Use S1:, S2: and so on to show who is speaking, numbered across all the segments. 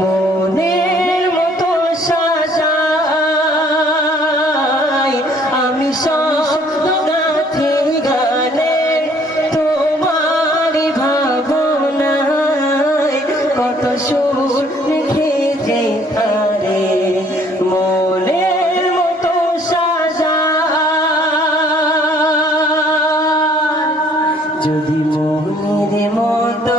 S1: মনের মতো সাজাই। আমি শব্দ গাথি গানে তোমার ভাবনায়। কত সুর তারে মনের মতো সাজাই। যদি মনের মতো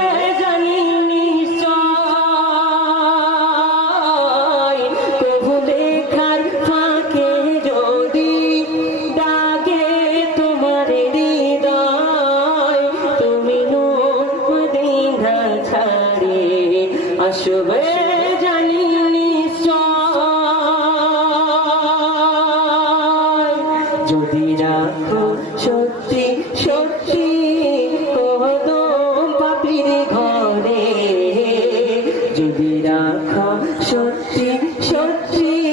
S1: আসবে জানি যদি রাখো সত্যি সত্যি পাপির ঘরে। যদি রাখো সত্যি সত্যি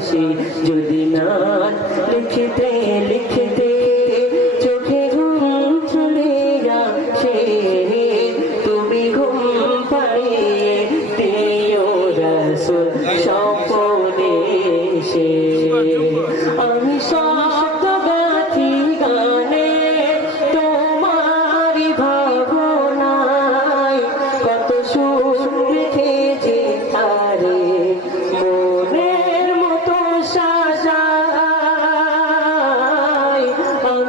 S1: চারিপাশে যদি না লিখতে লিখতে চোখে ঘুম চলে আসে তুমি ঘুম পাইয়ে দিও রসুল স্বপনে সে আমি শব্দ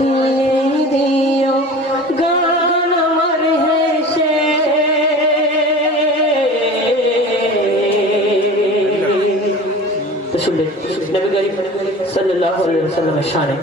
S1: কাঠিয়ে দিও গান আমার হেসে। তো শুনলেন নবী করিম সাল্লাল্লাহু আলাইহি ওয়াসাল্লামের শানে।